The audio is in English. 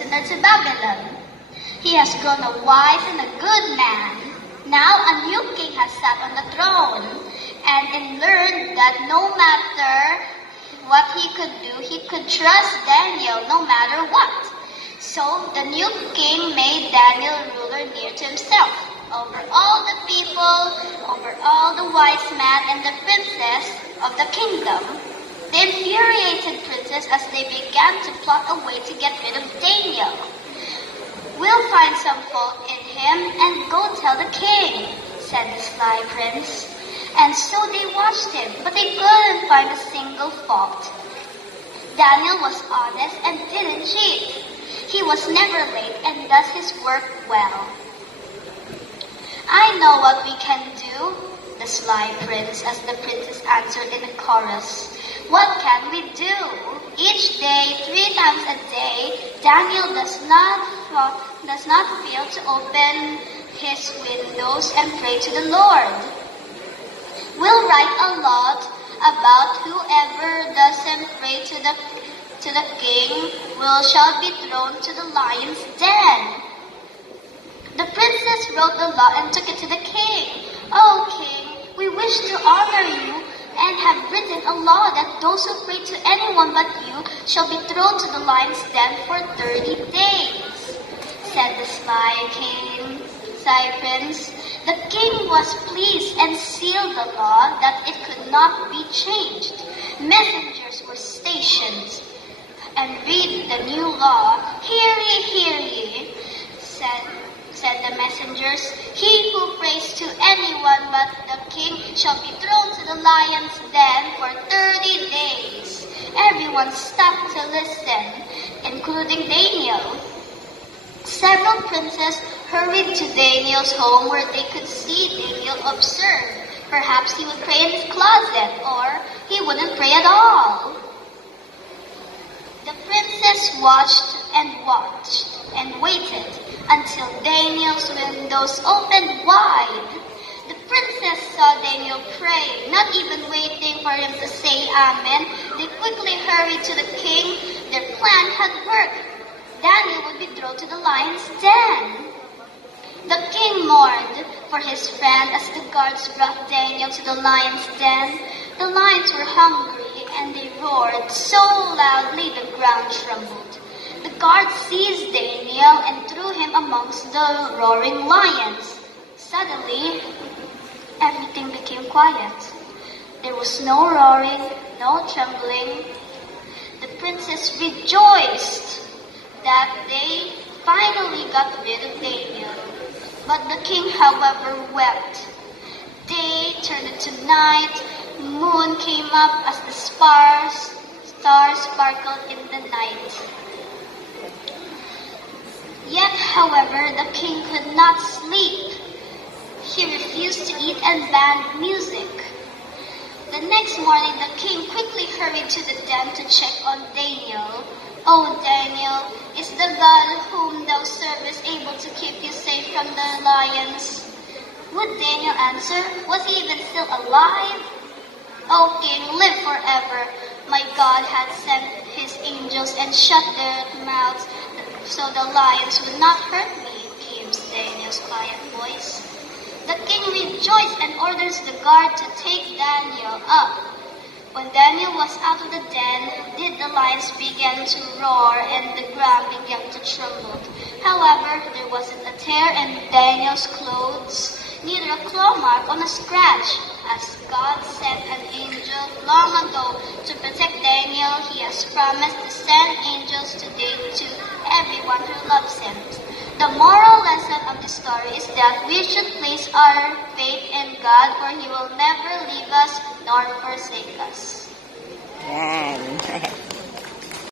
prisoner to Babylon. He has grown a wise and a good man. Now a new king has sat on the throne, and learned that no matter what he could do, he could trust Daniel no matter what. So the new king made Daniel ruler near to himself, over all the people, over all the wise men and the princess of the kingdom. The infuriated princes, as they began to plot a way to get rid of Daniel. "We'll find some fault in him and go tell the king," said the sly prince. And so they watched him, but they couldn't find a single fault. Daniel was honest and didn't cheat. He was never late and does his work well. "I know what we can do," the sly prince, as the princess answered in a chorus. "What can we do? Each day, 3 times a day, Daniel does not fail to open his windows and pray to the Lord. We'll write a lot about whoever doesn't pray to the king shall be thrown to the lion's den." The princess wrote the law and took it to the king. "Oh, king, we wish to honor you and have written a law that those who pray to anyone but you shall be thrown to the lion's den for 30 days, said the sly prince. The king was pleased and sealed the law that it could not be changed. Messengers were stationed and read the new law. "Hear ye, hear ye," said the messengers. "He who prays to anyone but the king shall be thrown to the lion's den for 30 days. Everyone stopped to listen, including Daniel. Several princes hurried to Daniel's home where they could see Daniel observe. Perhaps he would pray in his closet, or he wouldn't pray at all. The princess watched and waited until Daniel's windows opened wide. The princess saw Daniel pray, not even waiting for him to say amen. They quickly hurried to the king. Their plan had worked. Daniel would be thrown to the lion's den. The king mourned for his friend as the guards brought Daniel to the lion's den. The lions were hungry and they roared so loudly the ground trembled. The guards seized Daniel and threw him amongst the roaring lions. Suddenly, everything became quiet. There was no roaring, no trembling. The princess rejoiced that they finally got rid of Daniel. But the king, however, wept. Day turned into night. Moon came up as the stars sparkled in the night. Yet, however, the king could not sleep. He refused to eat and banned music. The next morning, the king quickly hurried to the den to check on Daniel. "Oh, Daniel, is the God whom thou servest able to keep you safe from the lions?" Would Daniel answer? Was he even still alive? "O king, live forever. My God had sent his angels and shut their mouths so the lions would not hurt me," came Daniel's quiet voice. The king rejoiced and orders the guard to take Daniel up. When Daniel was out of the den, did the lions began to roar and the ground began to tremble. However, there wasn't a tear in Daniel's clothes, neither a claw mark on a scratch. As God sent an angel long ago to protect Daniel, he has promised to send angels today to everyone who loves him. The moral lesson of the story is that we should place our faith in God, for He will never leave us nor forsake us. Yan.